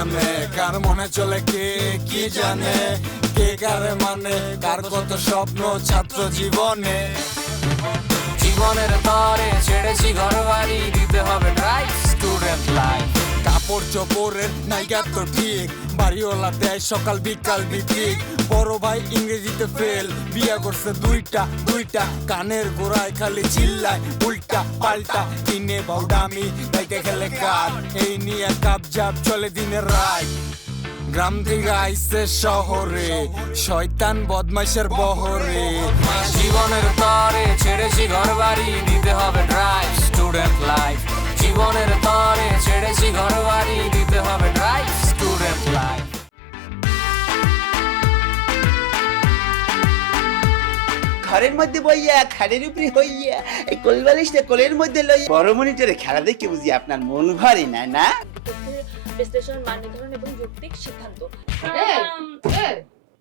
জানে কার মনে চলে কে কি জানে? কে কারে মানে? কার কত স্বপ্ন ছাত্র জীবনে? জীবনের তরে ছেড়েছি ঘর বাড়ি দিতে হবে ড্রাইভ স্টুডেন্ট লাইফ কাপড় চোপড়ের নাইকা তো ঠিক। বাড়িওয়ালা দেয় সকাল বিকাল বিক্রি বড় ভাই ইংরেজিতে ফেল বিয়া করছে দুইটা দুইটা। কানের গোড়ায় খালি চিল্লায়, উল্টা পাল্টা। কিনে বাউডামি তাইতে খেলে কার এই নিয়ে কাপ জাপ চলে দিনের রাত। গ্রাম থেকে আইসে শহরে, শয়তান বদমাইশের বহরে। জীবনের তরে ছেড়েছি ঘর বাড়ি দিতে হবে ড্রাইভ স্টুডেন্ট লাইফ জীবনের তরে ছেড়েছি ঘর বাড়ি দিতে হবে ড্রাইভ স্টুডেন্ট লাইফ ঘরের মধ্যে বইয়া খাড়ের উপরে হইয়া এই কোলবালিশটা কোলের মধ্যে লই বড় মনিটরে খেলা দেখে বুঝি আপনার মন ভরে না না? বিশ্লেষণ মান নির্ধারণ এবং যৌক্তিক সিদ্ধান্ত।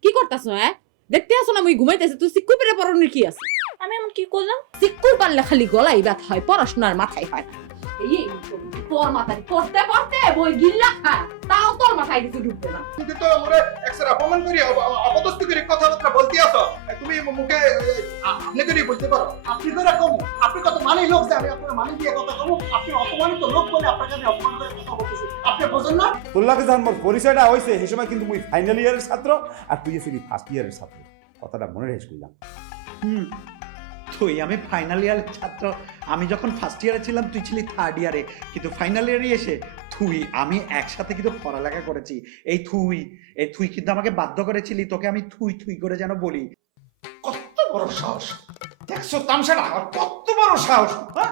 কি করতাছো হ্যাঁ? দেখতে আসো না মুই ঘুমাইতেছি তুই সিক্কুর পেরে কি আছে? আমি এমন কি করলাম? সিক্কুর পারলে খালি গলাই ব্যথা হয় পড়াশোনার মাথায় হয় না। এই তোর মাথায় পড়তে পড়তে বই গিল্লা খায়। তাও তোর মাথায় কিছু ঢুকবে না। তুমি তো মোরে একসাথে অপমান করি অপ- অপদস্থ করি কথাবার্তা বলতে আসো। তুমি মুখে আপনি করি বলতে পারো। আপনি করে কম। আপনি কত মানি লোক যে আমি আপনার মানি দিয়ে কথা কম। আপনি অপমানিত লোক বলে আপনাকে আমি অপমান করে কথা বলতেছি। আপনি বোঝেন না? তোর লাগে মোর পরিচয়টা সময় কিন্তু মুই ফাইনাল ইয়ারের ছাত্র আর তুই ছিলি ফার্স্ট ইয়ারের ছাত্র। কথাটা মনে রেখে হুম। তুই, আমি ফাইনাল ইয়ারের ছাত্র। আমি যখন ফার্স্ট ইয়ারে ছিলাম, তুই ছিলি থার্ড ইয়ারে কিন্তু ফাইনাল ইয়ারে এসে তুই, আমি একসাথে কিন্তু পড়ালেখা করেছি। এই তুই এই তুই কিন্তু আমাকে বাধ্য করেছিলি, তোকে আমি থুই থুই করে যেন বলি। কত বড় সাহস। দেখছ তামসাটা কত বড় সাহস। হ্যাঁ?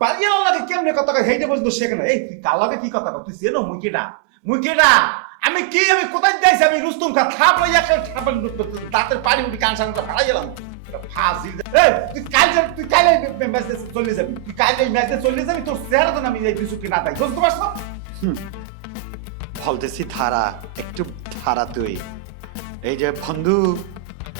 বাড়িয়ে কেমনে কথা কয় হেইতে বলতো সেখানে এই তুই কার কি কথা কয়? তুই চেনো মুই কেডা মুই কেডা আমি কি, আমি কোথায় যাইছি? আমি রুস্তুম খা থাপ লইয়া থাপ দাঁতের পানি উঠি কান সানটা ফাড়াই গেলাম। বলতেছি, ধারা, একটু ধারা তুই। এই যে, বন্ধু,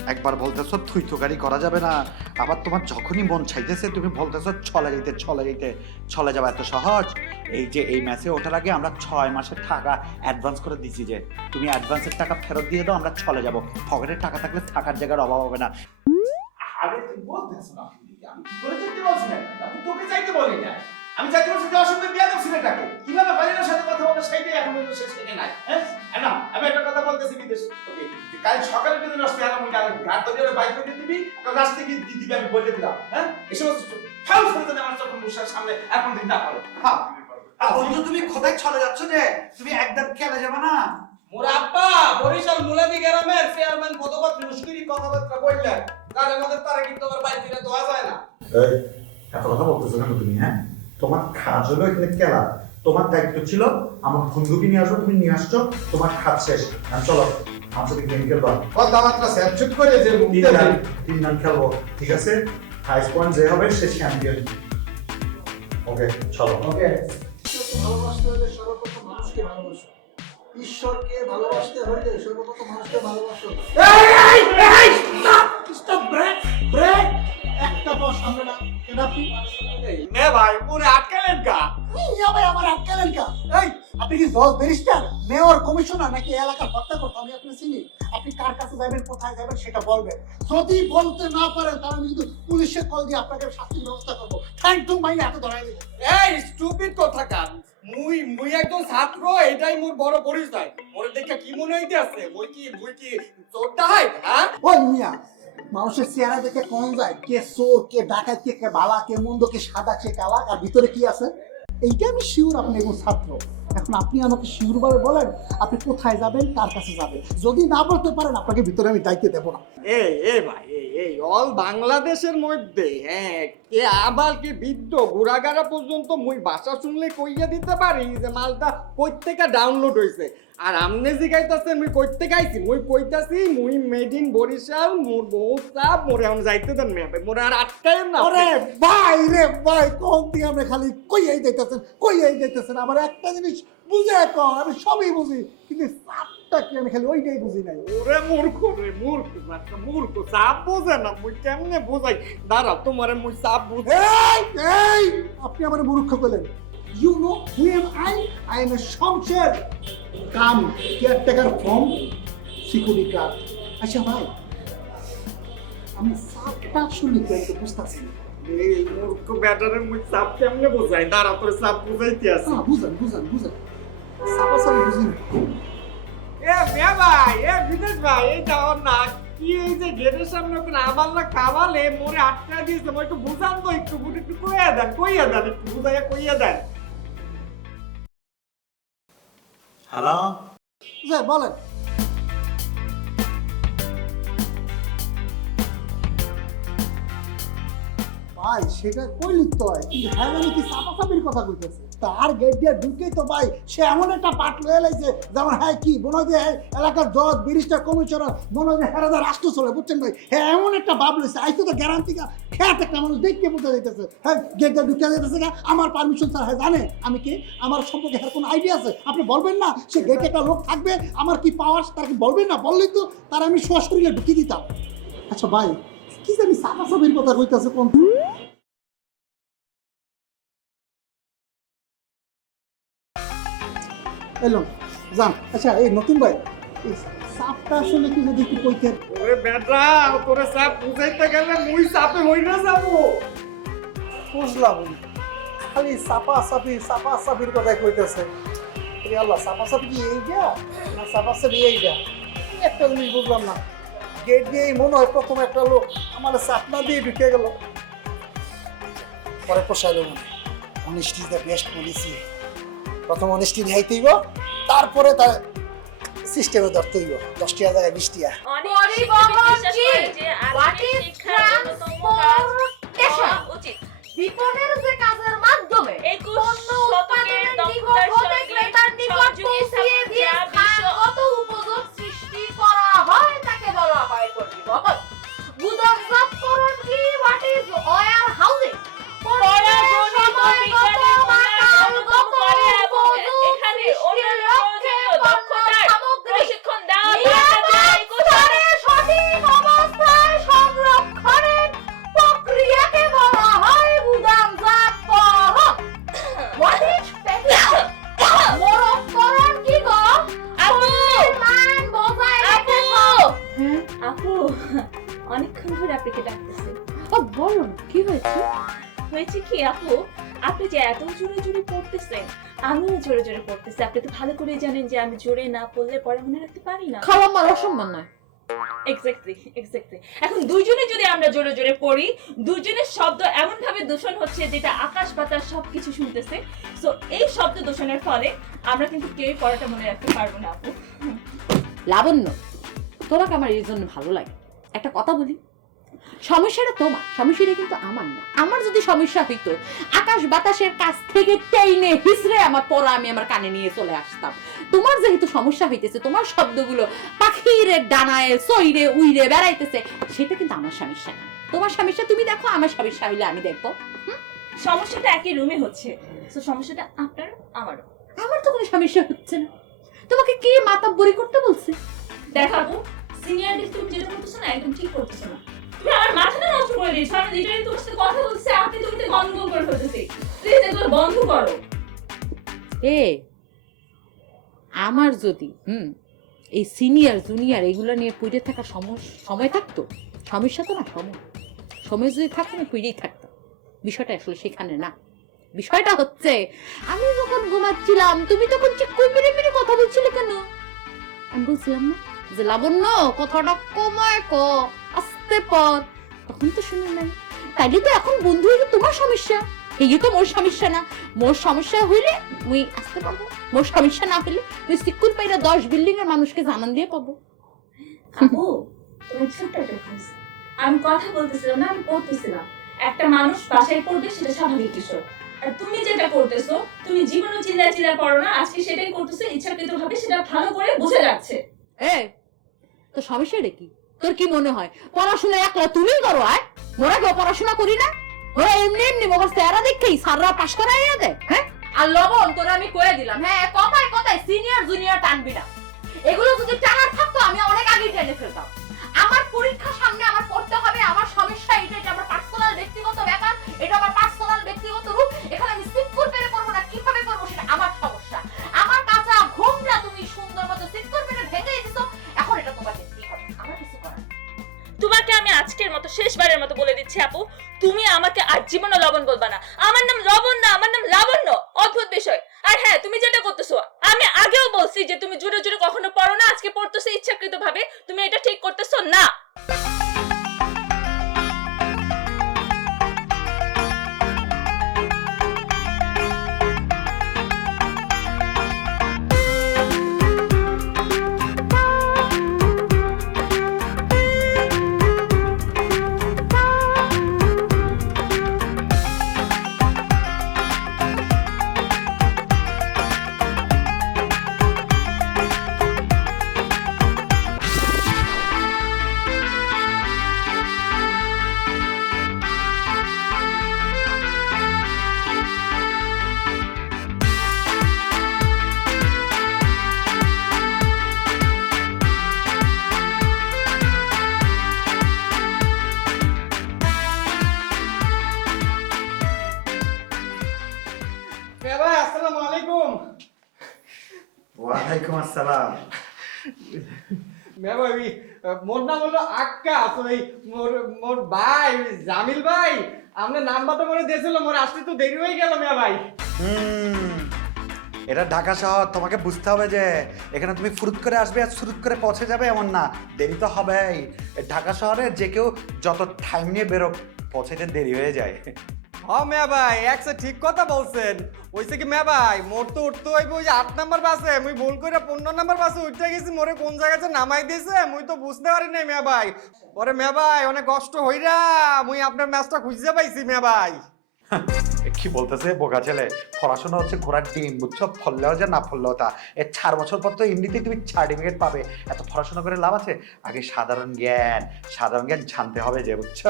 একবার বলতেছ, থুই থুকারি করা যাবে না। আবার তোমার যখনই মন চাইতেছে, তুমি বলতেছ, ছলে যেতে চলে যেতে চলে যাবে এত সহজ। এই যে, এই ম্যাচে ওঠার আগে আমরা ছয় মাসের টাকা অ্যাডভান্স করে দিছি যে, তুমি অ্যাডভান্সের টাকা ফেরত দিয়ে দাও, আমরা ছলে যাব। পকেটের টাকা থাকলে থাকার জায়গার অভাব হবে না। আরে তুই বলতেছ না আমি কি করে যেতে বলছি না? আমি তোকে যাইতে বলি না। আমি যাইতে বলছি যে অসুবিধা বিয়া করছি না কীভাবে বাড়ির সাথে কথা বলে সেইটাই এখন পর্যন্ত শেষ থেকে নাই হ্যাঁ? না আমি একটা কথা বলতেছি বিদেশ তোকে কাল সকালে কিন্তু নষ্ট আর আমি গাড়ি গাড়ি ধরে ওরা বাইক করে দিবি একটা রাস্তা কি দি আমি বলে দিলাম হ্যাঁ? সমস্ত ফাউল শুনতে আমার চোখ মুখের সামনে এখন দিন না পারো। হ্যাঁ বন্ধু তুমি কোথায় চলে যাচ্ছ যে? তুমি একদম খেলে যাবে না? মোর আব্বা বরিশাল মুলাদি গ্রামের চেয়ারম্যান কতবার মুশকিরি কথাবার্তা বললেন। তার মধ্যে তারা কিন্তু আবার বাইরে ফিরে দেওয়া যায় না? এই এত কথা বলতেছো কেন তুমি হ্যাঁ? তোমার কাজ হলো এখানে খেলা তোমার দায়িত্ব ছিল আমার বন্ধুকে নিয়ে আসো তুমি নিয়ে আসছো তোমার কাজ শেষ। আর চলো আমার সাথে গেম খেলবা। করে যে তিন রান তিন রান খেলব ঠিক আছে? হাইস্ট পয়েন্ট যে হবে সে চ্যাম্পিয়ন ওকে চলো। ওকে ভালোবাসতে হলে সর্বপ্রথম মানুষকে ভালোবাসো। ঈশ্বরকে ভালোবাসতে হলে সর্বপ্রথম মানুষকে ভালোবাসো স্টপ ব্রেক ব্রেক একটা বস আমরা না এটা আপনি মে ভাই মোরে আটকালেন কা ইয়া ভাই আমার আটকালেন কা এই আপনি কি জজ ব্যারিস্টার মেয়র কমিশনার নাকি এলাকার হত্যা করতে আমি আপনি চিনি। আপনি কার কাছে যাবেন কোথায় যাবেন সেটা বলবেন। যদি বলতে না পারেন তাহলে আমি কিন্তু পুলিশে কল দিয়ে আপনাকে শাস্তির ব্যবস্থা করব। থ্যাংক টু মাই হাতে ধরাই দেবো। এই স্টুপিড কথাকার মুই মুই একজন ছাত্র এটাই মোর বড় পরিচয়। মোর দেখে কি মনে হইতে আছে মুই কি মুই কি চোরটা হয় হ্যাঁ? ওই মিয়া মানুষের চেহারা দেখে কোন যায়? কে চোর কে ডাকাত কে কে বালা কে মন্দ কে সাদা কে কালা আর ভিতরে কি আছে? এইটা আমি শিওর আপনি একজন ছাত্র। এখন আপনি আমাকে শিওর ভাবে বলেন আপনি কোথায় যাবেন কার কাছে যাবেন? যদি না বলতে পারেন আপনাকে ভিতরে আমি দায়িত্ব দেবো না। এই এই ভাই এই এই অল বাংলাদেশের মধ্যে হ্যাঁ কে আবার কি বৃদ্ধ গুড়াগাড়া পর্যন্ত মুই বাসা শুনলে কইয়া দিতে পারি যে মালটা কই থেকে ডাউনলোড হইছে। আর আমনে জিগাইতাছেন মুই কই আইছি, মুই কইতাছি, মুই মেড ইন বরিশাল, মোর বহু চাপ, মোরে এখন যাইতে দেন মেয়ে মোরে আর আটকায় না। ওরে ভাই রে ভাই, কোন দিয়ে আপনি খালি কইয়াই দিতেছেন কইয়াই দিতেছেন আমার একটা জিনিস বুঝে কন আমি সবই বুঝি, কিন্তু সাপটা কি আমি খালি ওইটাই বুঝি নাই? ওরে মূর্খ রে মূর্খ বাচ্চা মূর্খ। চাপ বোঝে না মুই কেমনে বোঝাই? দাঁড়াও তোমারে মুই চাপ বুঝে এই এই আপনি আমার মূর্খ করলেন। You know who am I I am a Shamsher. Cum caretaker former security guard আচ্ছা ভাই আমি সাপটা আসলে কি একটু বুঝতেছি এই মূর্খ ব্যাটারে মুই সাপ কেমনে বোঝাই? দাঁড়া তোর সাপ বুঝাইতে হ্যাঁ বুঝেন বুঝেন বুঝেন। সাপা সাপি বুঝি ভাই এই যাওয়ার না কি এই যে গেটের সামনে ওখানে আমার না খাওয়ালে মোরে আটকা দিয়েছে মই একটু বুঝান তো একটু বুঝে একটু কইয়া দেন কইয়া দেন একটু বুঝাইয়া কইয়া দেন। হ্যালো? যে বলেন। ভাই সেটা কইলি তো হয় কিন্তু হ্যাঁ মানে কি সাপাসাপির কথা কইতেছে? তার গেট দিয়ে ঢুকে তো ভাই সে এমন একটা পাট লয়ে লাইছে যেমন হ্যাঁ কি মনে যে হ্যাঁ এলাকার জজ ব্যারিস্টার কমিশনার মনে হয় যে হেরাদা রাষ্ট্র চলে বুঝছেন ভাই? হ্যাঁ এমন একটা ভাব লইছে। আইসো তো গ্যারান্টি কা খেয়াত একটা মানুষ দেখতে বোঝা যাইতেছে। হ্যাঁ গেট দিয়ে ঢুকে যাইতেছে গা, আমার পারমিশন স্যার হ্যাঁ জানে। আমি কি আমার সম্পর্কে হ্যাঁ কোনো আইডিয়া আছে? আপনি বলবেন না সে গেটে একটা লোক থাকবে আমার কি পাওয়ার তার কি বলবেন না? বললেই তো তার আমি সশরীরে ঢুকিয়ে দিতাম। আচ্ছা ভাই কি জানি সাপাসাপির কথা কইতেছে কোন এলো যান। আচ্ছা এই নতুন ভাই সাপটা আসলে কি যদি একটু কইতেন? ওরে বেটা তোরে সাপ বুঝাইতে গেলে মুই সাপে হই না যাব। বুঝলাম। খালি সাপা সাপি সাপা সাপির কথাই কইতেছে। এই আল্লাহ সাপা সাপি কি এইটা না সাপা সাপি এইটা একটা জিনিস বুঝলাম না। গেট দিয়েই মনে হয় প্রথম একটা লোক আমার সাপনা দিয়ে ঢুকে গেল। পরে পোষাইলো মনে অনিষ্টি দ্য বেস্ট পলিসি প্রথম অনিষ্টি নিহাইতেইব তারপরে তার সিস্টেমে ধরতে হইব। দশ টাকা জায়গায় বিশ টাকা বিপণের যে কাজের মাধ্যমে একুশ শতকের দক্ষতার সঙ্গে দিয়ে আপনি যে এত জোরে জোরে পড়তেছেন আমিও জোরে জোরে পড়তেছি। আপনি তো ভালো করে জানেন যে আমি জোরে না পড়লে পরে মনে রাখতে পারি না। খাওয়া আমার অসম্মান নয়। এক্স্যাক্টলি এক্স্যাক্টলি এখন দুজনে যদি আমরা জোরে জোরে পড়ি দুজনের শব্দ এমন ভাবে দূষণ হচ্ছে যেটা আকাশ বাতাস সবকিছু শুনতেছে। সো এই শব্দ দূষণের ফলে আমরা কিন্তু কেউই পড়াটা মনে রাখতে পারব না আপু। লাবণ্য তোমাকে আমার এই জন্য ভালো লাগে। একটা কথা বলি সমস্যাটা তোমার সমস্যাটা কিন্তু আমার না। আমার যদি সমস্যা হইতো আকাশ বাতাসের কাছ থেকে টেইনে হিসড়ে আমার পড়া আমি আমার কানে নিয়ে চলে আসতাম। তোমার যেহেতু সমস্যা হইতেছে তোমার শব্দগুলো পাখিরে ডানায় সইরে উইরে বেড়াইতেছে সেটা কিন্তু আমার সমস্যা না। তোমার সমস্যা তুমি দেখো আমার সমস্যা হইলে আমি দেখব। সমস্যাটা একই রুমে হচ্ছে তো সমস্যাটা আপনার আমারও। আমার তো কোনো সমস্যা হচ্ছে না। তোমাকে কি বড়ি করতে বলছে? দেখাবো সিনিয়র তুমি যেটা করতেছো না একদম ঠিক করতেছো না। আমার মাথাটা নষ্ট করে দিয়েছ। আমি লিটারালি তোমার সাথে কথা বলছি আপনি তুমি গন্ডগোল করে ফেলতেছি প্লিজ এগুলো বন্ধ করো। এ আমার যদি হুম এই সিনিয়র জুনিয়র এগুলো নিয়ে পুড়ে সমস- সময় থাকতো? সমস্যা তো না সময়। সময় যদি থাকতো আমি পুড়েই থাকতাম। বিষয়টা আসলে সেখানে না। বিষয়টা হচ্ছে আমি যখন ঘুমাচ্ছিলাম তুমি তখন চিক্কুই মেরে মেরে কথা বলছিলে কেন? আমি বলছিলাম না। যে লাবণ্য কথাটা কমায় ক। পর তখন তো শুনে নাই। তাইলে তো এখন বন্ধু হইলে তোমার সমস্যা। এই তো মোর সমস্যা না। মোর সমস্যা হইলে মুই আসতে পারব মোর সমস্যা না হইলে তুই সিকুল পাইরা দশ বিল্ডিং এর মানুষকে জানান দিয়ে পাবো। আপু তোমার ছোট্ট একটা আমি কথা বলতেছিলাম না আমি পড়তেছিলাম। একটা মানুষ বাসায় পড়বে সেটা স্বাভাবিক বিষয়। আর তুমি যেটা করতেছো তুমি জীবনে চিল্লা চিল্লা করো না আজকে সেটাই করতেছো ইচ্ছাকৃত ভাবে সেটা ভালো করে বোঝা যাচ্ছে। এ তো সমস্যাটা কি? তোর কি মনে হয়? পড়াশোনা একলা তুমি করো, আয়। মোরা কেউ পড়াশোনা করি না? ওরা এমনি এমনি মগর চেহারা দেখেই সাররা পাশ করাই দেয় হ্যাঁ? আর লবণ, তোরা আমি কয়ে দিলাম হ্যাঁ কথায় কথায় সিনিয়র জুনিয়র টানবি না। এগুলো যদি টানার থাকতো, আমি অনেক আগে টেনে ফেলতাম। আমার পরীক্ষা সামনে আমার পড়তে হবে, আমার সমস্যা এটা এটা আমার পার্সোনাল ব্যক্তিগত ব্যাপার, এটা আমার তোমাকে আমি আজকের মতো শেষবারের মতো বলে দিচ্ছি আপু, তুমি আমাকে আর লবণ বলবা না। আমার নাম আসসালাম মিয়া ভাই ওই, আহ, মোর নাম হলো আক্কাস ওই মোর মোর ভাই জামিল ভাই আপনার নাম্বারটা মনে দিয়েছিল মোর আসতে তো দেরি হয়ে গেল মিয়া ভাই। হুম এটা ঢাকা শহর তোমাকে বুঝতে হবে যে এখানে তুমি ফুরুত করে আসবে আর ফুরুত করে পৌঁছে যাবে এমন না দেরি তো হবেই। ঢাকা শহরে যে কেউ যত টাইম নিয়ে বেরো পৌঁছাতে দেরি হয়ে যায়। হ মিয়া ভাই, একশো ঠিক কথা বলছেন। ওইসে কি মিয়া ভাই, মোর তো উঠতে হইব ওই আট নাম্বার বাসে। মুই ভুল করে পনেরো নাম্বার বাসে উঠতে গেছি, মোরে কোন জায়গাতে নামাই দিয়েছে, মুই তো বুঝতে পারি নাই মিয়া ভাই। পরে মিয়া ভাই, অনেক কষ্ট হইরা, মুই আপনার ম্যাচটা খুঁজতে পাইছি মিয়া ভাই। কি বলতেছে বোকা ছেলে? পড়াশোনা হচ্ছে ঘোড়ার ডিম, বুঝছ? ফললেও যা না ফললেও তা। এর চার বছর পর তো এমনিতেই তুমি সার্টিফিকেট পাবে। এত পড়াশোনা করে লাভ আছে? আগে সাধারণ জ্ঞান সাধারণ জ্ঞান জানতে হবে যে, বুঝছ?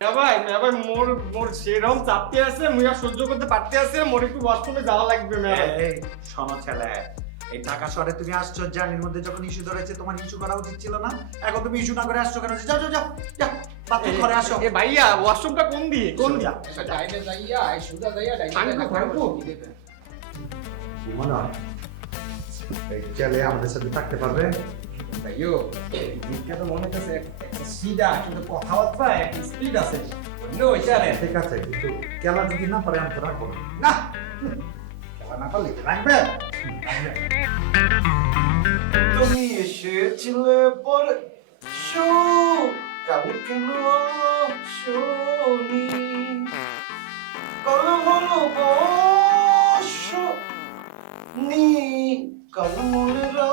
ভাই মিয়া ভাই মোর মোর সেরকম চাপতে আছে মুই আর সহ্য করতে পারতে আছে মোর একটু ওয়াশরুমে যাওয়া লাগবে মিয়া ভাই শোনো ছেলে এই ঢাকা শহরে তুমি আসছো জার্নির মধ্যে যখন ইস্যু ধরেছে তোমার ইস্যু করা উচিত ছিল না? এখন তুমি ইস্যু না করে আসছো কেন? যাও যাও যাও যাও বাথরুম ঘরে আসো। এ ভাইয়া ওয়াশরুমটা কোন দিয়ে? কোন দিয়ে? থাঙ্কু থাঙ্কু মনে হয়? এই ছেলে আমাদের সাথে থাকতে পারবে? ভাইও দিকটা তো মনে হচ্ছে একটা সিধা কিন্তু কথাবার্তা একটা স্পিড আছে। অন্য ওইটারে ঠিক আছে কিন্তু খেলা যদি না পারে আমি তো রাখব না। খেলা না পারলে রাখবে? তুমি এসেছিলে পরে শো কাল কেন শোনি? কাল হলো বসো নি কাল মনে এসেছিলে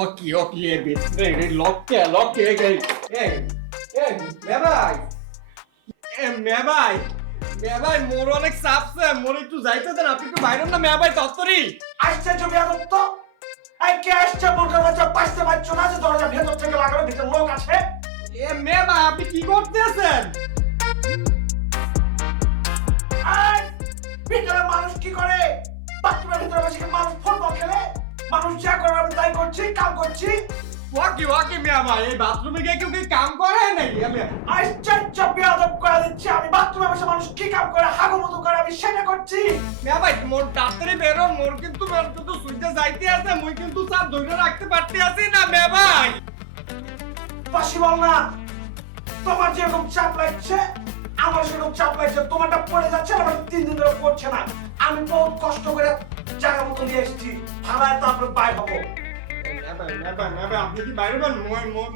ওকে ওকে এ বিট রে রে লক্কে লক্কে এ গে এ এ মেবাই। এ মেবাই মেবাই মোর অনেক চাপছে মোর একটু যাইতে দেন আপনি একটু বাইরেন না মেবাই তত্তরি। আসছে জমি আগত এই কে আসছে মোটর বাচ্চা পাইতে পারছ না যে দরজা ভেতর থেকে লাগানো ভিতরে লোক আছে? এ মেবাই আপনি কি করতে এই, ভিতরে মানুষ কি করে? বাথরুমের ভিতরে বসে মানুষ ফুটবল খেলে? মানুষ যা করে আমি তাই করছি কাম করছি। ওকে ওকে মেবাই এই বাথরুমে গিয়ে কেউ কি কাম করে নাকি? আমি আশ্চর্য বিয়াদব করে দিচ্ছি। আমি বাথরুমে বসে মানুষ কি কাম করে হাগু মতো করে আমি সেটা করছি। মেবাই মোর তাড়াতাড়ি বেরো মোর কিন্তু মোর কিন্তু সুইতে যাইতে আছে মুই কিন্তু স্যার ধরে রাখতে পারতে আছি না মেবাই পসিবল না। তোমার যেরকম চাপ লাগছে আমার সেরকম চাপ লাগছে তোমারটা পড়ে যাচ্ছে আমার তিন দিন ধরে পড়ছে না। আমি বহুত কষ্ট করে জায়গা মতো নিয়ে এসেছি ভাড়ায় তারপরে হব। আপনি কি বাইরে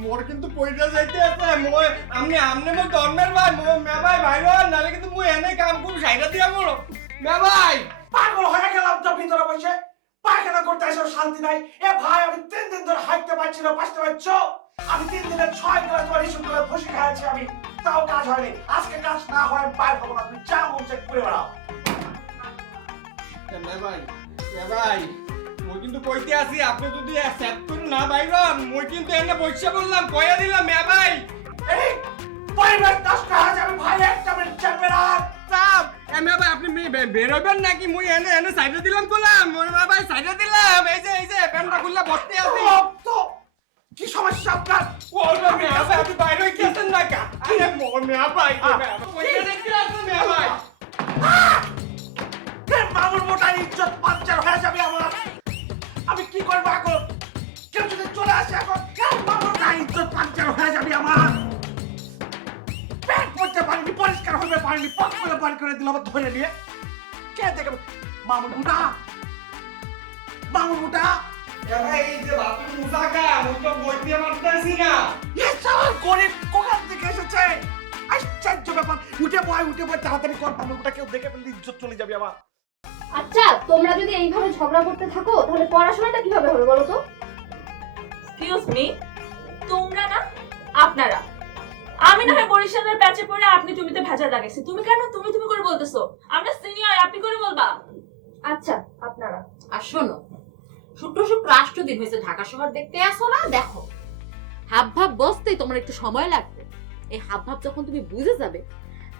মোর কিন্তু পয়সা যাইতে আছে। মোর আমনে আমনে মোর ধর্মের ভাই। মোর মেবাই বাইরে নালে কিন্তু মুই এনে কাম দিয়া মোর। পাগল হয়ে গেলাম তো ভিতরে বসে। পায়খানা করতে শান্তি নাই। এ ভাই আমি তিন দিন ধরে হাঁটতে পারছি না বাঁচতে পারছ আমি তিন দিনে ছয় গ্লাস তোমার ইস্যু করে বসে খাইছি আমি। তাও কাজ হয়নি। আজকে কাজ না হয় আমি বাইর হব না। তুমি যা মন চেক করে বেড়াও মেবাই মই কিন্তু কইতে আছি আপনি যদি সেট করে না বাইরন মই কিন্তু এনে বইসা বললাম কইয়া দিলাম এই পরিবেশ নষ্ট হয়ে যাবে ভাই একটা মিনিট চাপবে না সাপ এ মেবাই আপনি বেরোবেন নাকি? মুই এনে এনে সাইডে দিলাম কলাম মেবাই সাইডে দিলাম। এই যে এই যে প্যান্টটা খুললে বসতে আছি। কি সমস্যা আপনার? ও বাইরে কা on me, Abba. মামুর মোটার ইজ্জত পাঞ্চার হয়ে যাবে আমার? আমি কি করব এখন? কেউ যদি চলে আসে এখন কেন মামুর না ইজ্জত পাঞ্চার হয়ে যাবে আমার? প্যান্ট পরতে পারিনি পরিষ্কার হবে পারিনি পাক করে পার করে দিল আবার ধরে নিয়ে। কে দেখবে মামুর মোটা? মামুর মোটা? এই যে বাপি মুসাকা আমি বইতে মারতেছি না। এ সারা গরিব কোখান থেকে এসেছে? আশ্চর্য ব্যাপার। উঠে বয় উঠে বয় তাড়াতাড়ি কর মামুন কেউ দেখে ফেললে ইজ্জত চলে যাবে আবার। আচ্ছা তোমরা যদি এইভাবে ঝগড়া করতে থাকো তাহলে পড়াশোনাটা কীভাবে হবে বলো তো? এক্সকিউজ মি তোমরা না আপনারা। আমি না হয় বরিশালের প্যাচে পড়ে আপনি তুমিতে ভেজা লাগাইছি তুমি কেন তুমি তুমি করে বলতেছো? আমরা সিনিয়র আপনি করে বলবা? আচ্ছা আপনারা। আর শোনো শুক্র শুক্র রাষ্ট্রদিন হয়েছে ঢাকা শহর দেখতে আসো না দেখো। হাব ভাব বসতেই তোমার একটু সময় লাগবে। এই হাব ভাব যখন তুমি বুঝে যাবে,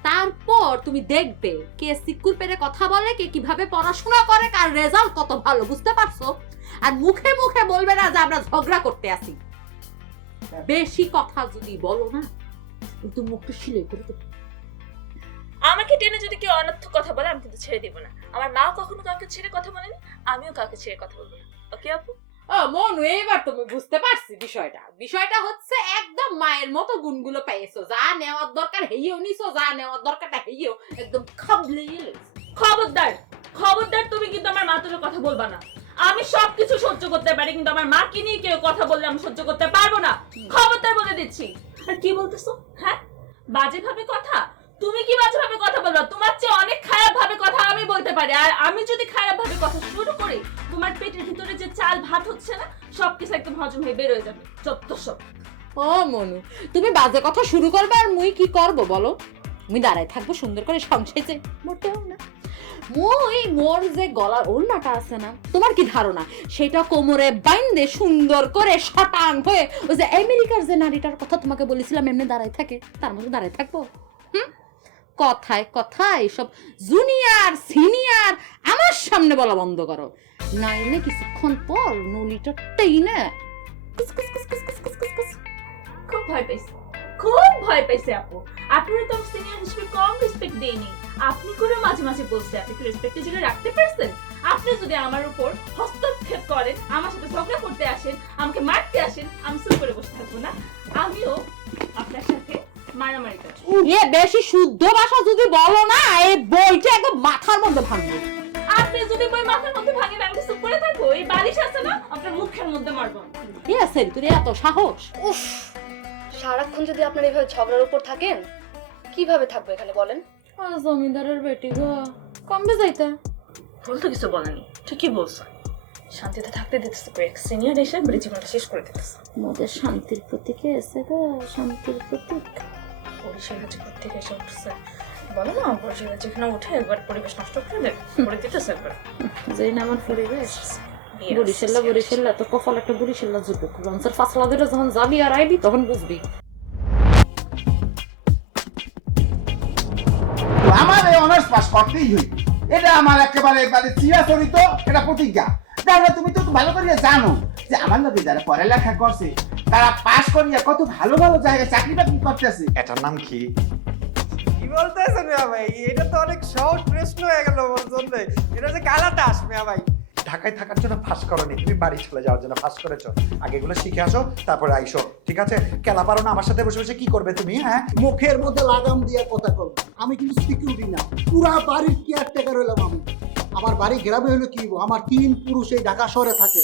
তারপর তুমি দেখবে কে সিকুর পেরে কথা বলে, কে কীভাবে পড়াশোনা করে, কার রেজাল্ট কত ভালো, বুঝতে পারছ? আর মুখে মুখে বলবে না যে আমরা ঝগড়া করতে আসি। বেশি কথা যদি বলো না, কিন্তু মুখটা সিলাই করে দেবো। আমাকে টেনে যদি কেউ অনর্থক কথা বলে, আমি কিন্তু ছেড়ে দিব না। আমার মা কখনো কাউকে ছেড়ে কথা বলেনি, আমিও কাউকে ছেড়ে কথা বলব না। ওকে আপু? ও মনু তুমি বুঝতে পারছি বিষয়টা। বিষয়টা হচ্ছে একদম মায়ের মতো গুণগুলো পেয়েছ। যা নেওয়ার দরকার নিছো যা নেওয়ার দরকারটা হেইও একদম খাবলে খবরদার খবরদার তুমি কিন্তু আমার মা তুলে কথা বলবা না। আমি সবকিছু সহ্য করতে পারি কিন্তু আমার মাকে নিয়ে কেউ কথা বললে আমি সহ্য করতে পারব না। খবরদার বলে দিচ্ছি। আর কি বলতেছো? হ্যাঁ? বাজে ভাবে কথা? তুমি কি বাজে ভাবে কথা বলবা? তোমার চেয়ে অনেক খারাপ ভাবে কথা আমি বলতে পারি। আর আমি যদি খারাপ ভাবে কথা শুরু করি, তোমার পেটের ভিতরে যে চাল ভাত হচ্ছে না, সবকিছু একদম হজম হয়ে বের হয়ে যাবে চত্ব সব ও, মনু, তুমি বাজে কথা শুরু করবে আর মুই কি করব বলো? মুই দাঁড়ায় থাকব সুন্দর করে সংসারে মোটেও না। মুই মোর যে গলার ওড়নাটা আছে না, তোমার কি ধারণা? সেটা কোমরে বাইন্দে সুন্দর করে শটাং হয়ে, ওই যে আমেরিকার যে নারীটার কথা তোমাকে বলেছিলাম, এমনি দাঁড়ায় থাকে, তার মধ্যে দাঁড়ায় থাকব? হুম? কথায় কথায় সব জুনিয়র, সিনিয়র আমার সামনে বলা বন্ধ করো। নাইলে কিছুক্ষণ পর নলিটা টেইনে খুব ভয় খুব ভয় আপু। আপনারা তো সিনিয়র হিসেবে কম রেসপেক্ট দেয়নি। আপনি করে মাঝে মাঝে বলছে, আপনি কি রাখতে পারছেন? আপনি যদি আমার উপর হস্তক্ষেপ করেন, আমার সাথে ঝগড়া করতে আসেন, আমাকে মারতে আসেন, আমি চুপ করে বসে থাকব না। আমিও আপনার সাথে এ বেশি শুদ্ধ ভাষা যদি বলো না এই বইটা একদম মাথার মধ্যে ভাঙবে। আপনি যদি বই মাথার মধ্যে ভাঙেন আমি চুপ করে থাকব? এই বালিশ আছে না আপনার মুখের মধ্যে মারবো আমি। এ আছে এত সাহস? উফ সারাক্ষণ যদি আপনারা এইভাবে ঝগড়ার উপর থাকেন কীভাবে থাকব এখানে বলেন? আর জমিদারের বেটি গো কমবে যাইতে। ভুল তো কিছু বলেনি ঠিকই বলছো? শান্তিতে থাকতে দিতেছে করে সিনিয়র এসে বলে জীবনটা শেষ করে দিতেছে। মোদের শান্তির প্রতীকে এসে গো শান্তির প্রতীক। বরিশাল রাজ্য থেকে এসে উঠছে। বলো না বরিশাল যেখানে উঠে একবার পরিবেশ নষ্ট করে দেবে করে দিতেছে একবার। যেই না আমার পরিবেশ। বিয়ে বরিশাল্লা বরিশাল্লা তো কপাল একটা বরিশাল্লা যুবক লঞ্চের ফাসলা ধরে যখন যাবি আর আইবি তখন বুঝবি। আমার এই অনার্স পাস করতেই হইবে। এটা আমার একেবারে মানে চিরাচরিত এটা প্রতিজ্ঞা। তাহলে তুমি তো ভালো করে জানো যে আমার লোকে যারা পড়ালেখা করছে তারা পাস করিয়া কত ভালো ভালো জায়গায় চাকরি বাকরি করতেছে। এটার নাম কি? কি বলতেছেন মিয়া ভাই? এটা তো অনেক সহজ প্রশ্ন হয়ে গেল আমার এটা যে কালা দাস মিয়া ভাই। ঢাকায় থাকার জন্য ফাঁস করনি। তুমি বাড়ি চলে যাওয়ার জন্য ফাঁস করেছ। আগে এগুলো শিখে আসো তারপরে আইসো ঠিক আছে? কেলা পারো না আমার সাথে বসে বসে কি করবে তুমি হ্যাঁ? মুখের মধ্যে লাগাম দিয়ে কথা করব আমি কিন্তু সিকিউরিটি না। পুরা বাড়ির কেয়ারটেকার হইলাম আমি। আমার বাড়ি গ্রামে হলো কি আমার তিন পুরুষ এই ঢাকা শহরে থাকে।